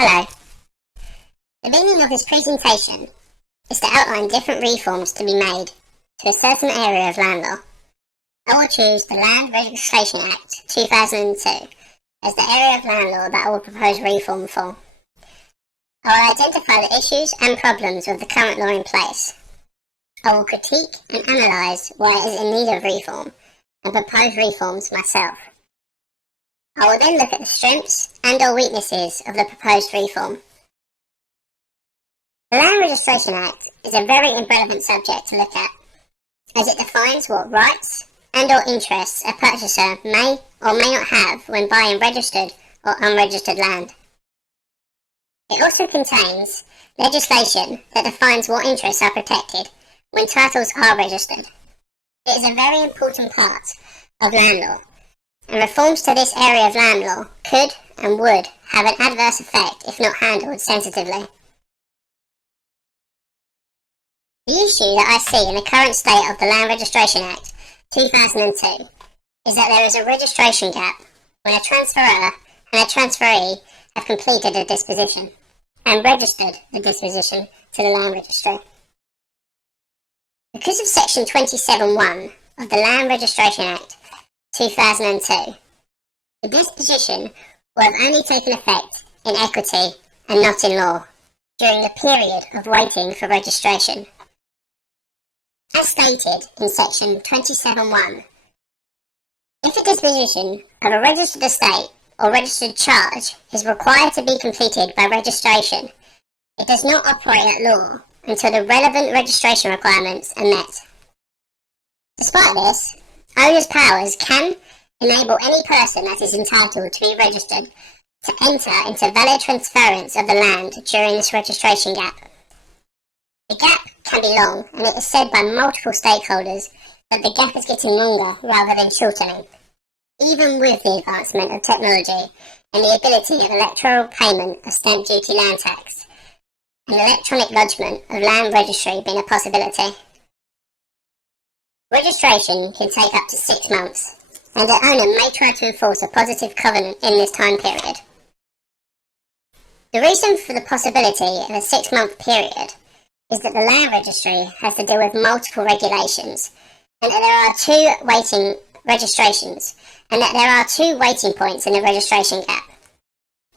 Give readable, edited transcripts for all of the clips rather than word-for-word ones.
Hello. The meaning of this presentation is to outline different reforms to be made to a certain area of land law. I will choose the Land Registration Act 2002 as the area of land law that I will propose reform for. I will identify the issues and problems with the current law in place. I will critique and analyse why it is in need of reform and propose reforms myself. I will then look at the strengths and/or weaknesses of the proposed reform. The Land Registration Act is a very relevant subject to look at, as it defines what rights and/or interests a purchaser may or may not have when buying registered or unregistered land. It also contains legislation that defines what interests are protected when titles are registered. It is a very important part of land law, and reforms to this area of land law could and would have an adverse effect if not handled sensitively. The issue that I see in the current state of the Land Registration Act 2002 is that there is a registration gap when a transferor and a transferee have completed a disposition and registered the disposition to the land registry. Because of section 27(1) of the Land Registration Act 2002, the disposition will have only taken effect in equity and not in law during the period of waiting for registration. As stated in section 27(1), if a disposition of a registered estate or registered charge is required to be completed by registration, it does not operate at law until the relevant registration requirements are met. Despite this, owner's powers can enable any person that is entitled to be registered to enter into valid transference of the land during this registration gap. The gap can be long, and it is said by multiple stakeholders that the gap is getting longer rather than shortening, even with the advancement of technology and the ability of electoral payment of stamp duty land tax and electronic lodgement of land registry being a possibility. Registration can take up to 6 months, and the owner may try to enforce a positive covenant in this time period. The reason for the possibility of a 6-month period is that the land registry has to deal with multiple regulations, and that there are 2 waiting registrations, and that there are 2 waiting points in the registration gap.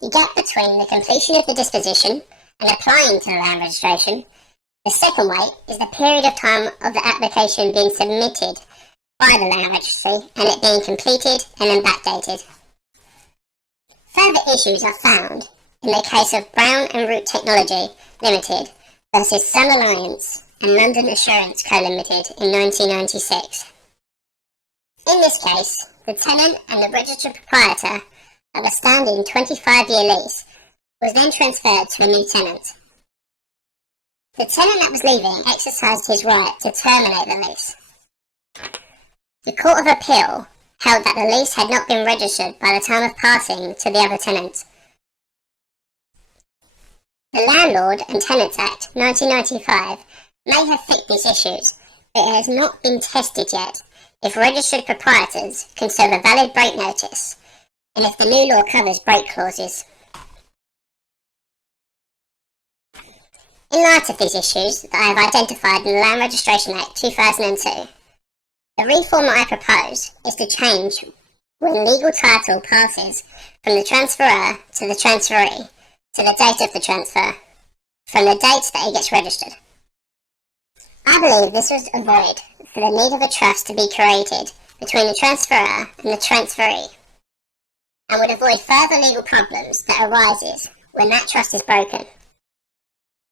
The gap between the completion of the disposition and applying to the land registration. The second wait is the period of time of the application being submitted by the land registry and it being completed and then backdated. Further issues are found in the case of Brown and Root Technology Limited versus Sun Alliance and London Assurance Co Limited in 1996. In this case, the tenant and the registered proprietor of a standing 25-year lease was then transferred to a new tenant. The tenant that was leaving exercised his right to terminate the lease. The Court of Appeal held that the lease had not been registered by the time of passing to the other tenant. The Landlord and Tenants Act 1995 may have fixed these issues, but it has not been tested yet if registered proprietors can serve a valid break notice, and if the new law covers break clauses. In light of these issues that I have identified in the Land Registration Act 2002, the reform that I propose is to change when legal title passes from the transferor to the transferee to the date of the transfer, from the date that it gets registered. I believe this would avoid for the need of a trust to be created between the transferor and the transferee, and would avoid further legal problems that arises when that trust is broken.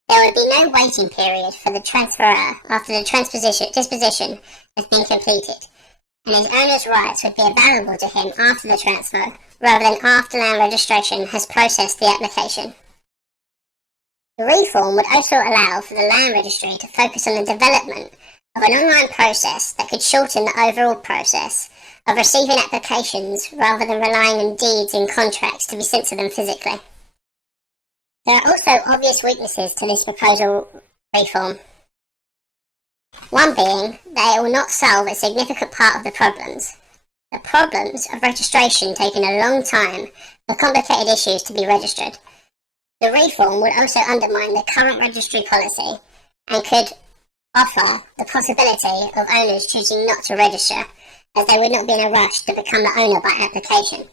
There would be no waiting period for the transferor after the disposition has been completed, and his owner's rights would be available to him after the transfer, rather than after land registration has processed the application. The reform would also allow for the land registry to focus on the development of an online process that could shorten the overall process of receiving applications rather than relying on deeds and contracts to be sent to them physically. There are also obvious weaknesses to this proposal reform. One being that it will not solve a significant part of the problems. The problems of registration taking a long time for complicated issues to be registered, The reform would also undermine the current registry policy and could offer the possibility of owners choosing not to register, as they would not be in a rush to become the owner by application.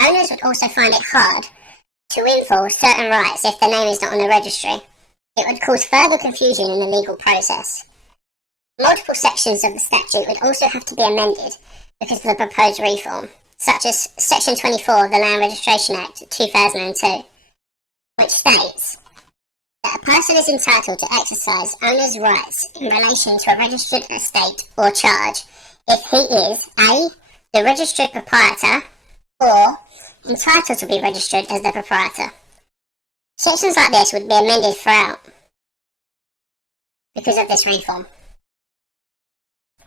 Owners would also find it hard to enforce certain rights if their name is not on the registry. It would cause further confusion in the legal process. Multiple sections of the statute would also have to be amended because of the proposed reform, such as Section 24 of the Land Registration Act 2002, which states that a person is entitled to exercise owner's rights in relation to a registered estate or charge if he is A. the registered proprietor, or entitled to be registered as the proprietor. Sections like this would be amended throughout because of this reform.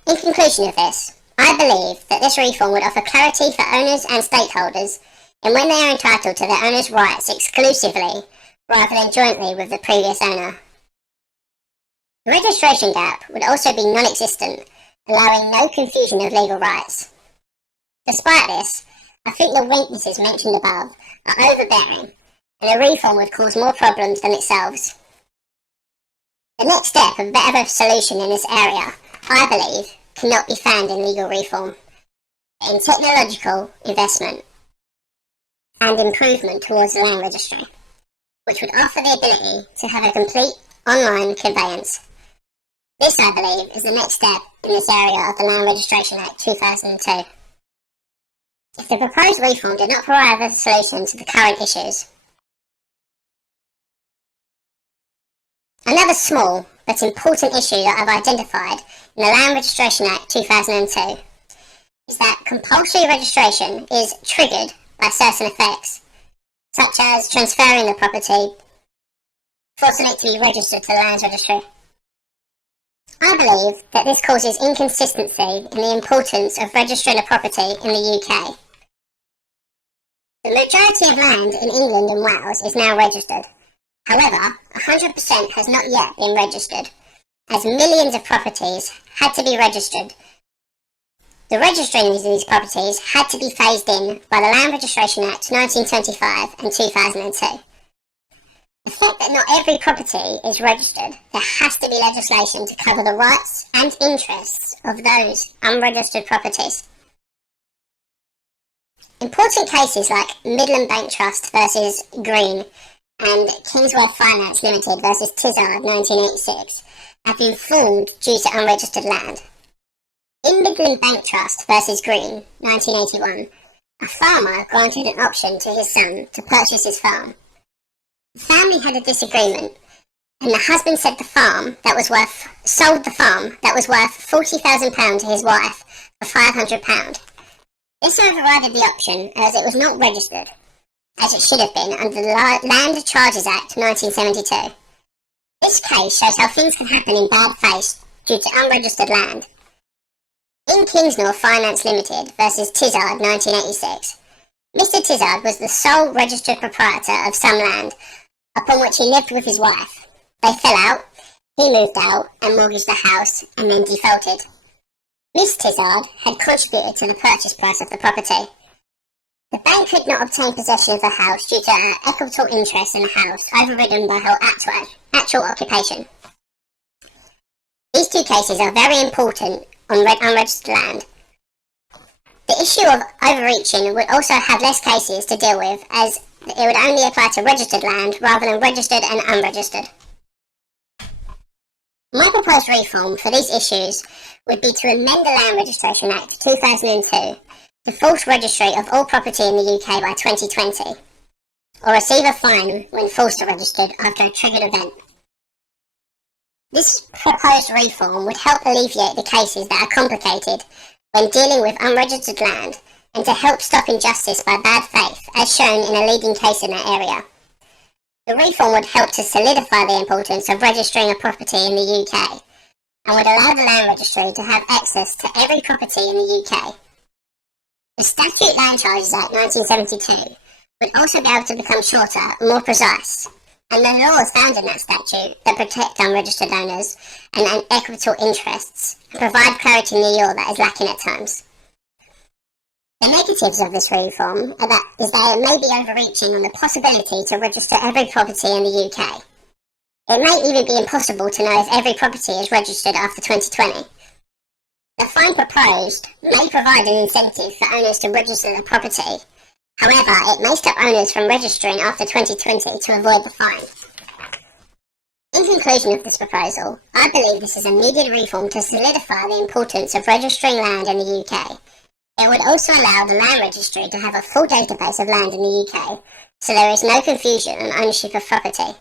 In conclusion of this, I believe that this reform would offer clarity for owners and stakeholders in when they are entitled to their owner's rights exclusively rather than jointly with the previous owner. The registration gap would also be non-existent, allowing no confusion of legal rights. Despite this, I think the weaknesses mentioned above are overbearing, and a reform would cause more problems than it solves. The next step of better solution in this area, I believe, cannot be found in legal reform, but in technological investment and improvement towards the land registry, which would offer the ability to have a complete online conveyance. This, I believe, is the next step in this area of the Land Registration Act 2002. If the proposed reform did not provide a solution to the current issues. Another small but important issue that I've identified in the Land Registration Act 2002 is that compulsory registration is triggered by certain effects, such as transferring the property, forcing it to be registered to the Lands Registry. I believe that this causes inconsistency in the importance of registering a property in the UK. The majority of land in England and Wales is now registered. However, 100% has not yet been registered, as millions of properties had to be registered. The registering of these properties had to be phased in by the Land Registration Act 1925 and 2002. The fact that not every property is registered, there has to be legislation to cover the rights and interests of those unregistered properties. Important cases like Midland Bank Trust versus Green and Kingsworth Finance Limited versus Tizard 1986 have been formed due to unregistered land. In Midland Bank Trust versus Green 1981, a farmer granted an option to his son to purchase his farm. The family had a disagreement, and the husband said sold the farm that was worth £40,000 to his wife for £500. This overrided the option as it was not registered, as it should have been under the Land Charges Act 1972. This case shows how things can happen in bad faith due to unregistered land. In Kingsnorth Finance Limited versus Tizard 1986, Mr. Tizard was the sole registered proprietor of some land upon which he lived with his wife. They fell out, he moved out and mortgaged the house and then defaulted. Miss Tizard had contributed to the purchase price of the property. The bank could not obtain possession of the house due to her equitable interest in the house overridden by her actual occupation. These two cases are very important on unregistered land. The issue of overreaching would also have less cases to deal with, as it would only apply to registered land rather than registered and unregistered. My proposed reform for these issues would be to amend the Land Registration Act 2002 to force registry of all property in the UK by 2020, or receive a fine when falsely registered after a triggered event. This proposed reform would help alleviate the cases that are complicated when dealing with unregistered land, and to help stop injustice by bad faith, as shown in a leading case in that area. The reform would help to solidify the importance of registering a property in the UK, and would allow the Land Registry to have access to every property in the UK. The Statute Land Charges Act 1972 would also be able to become shorter and more precise, and the laws found in that statute that protect unregistered owners and equitable interests and provide clarity in the law that is lacking at times. The negatives of this reform is that it may be overreaching on the possibility to register every property in the UK. It may even be impossible to know if every property is registered after 2020. The fine proposed may provide an incentive for owners to register the property. However, it may stop owners from registering after 2020 to avoid the fine. In conclusion of this proposal, I believe this is a needed reform to solidify the importance of registering land in the UK. It would also allow the Land Registry to have a full database of land in the UK, so there is no confusion on ownership of property.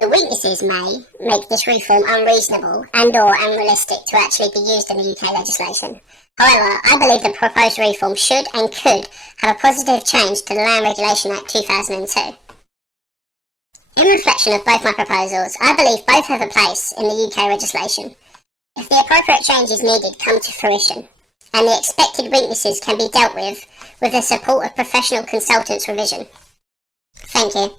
The weaknesses may make this reform unreasonable and/or unrealistic to actually be used in the UK legislation. However, I believe the proposed reform should and could have a positive change to the Land Regulation Act 2002. In reflection of both my proposals, I believe both have a place in the UK legislation if the appropriate changes needed come to fruition, and the expected weaknesses can be dealt with the support of professional consultants' revision. Thank you.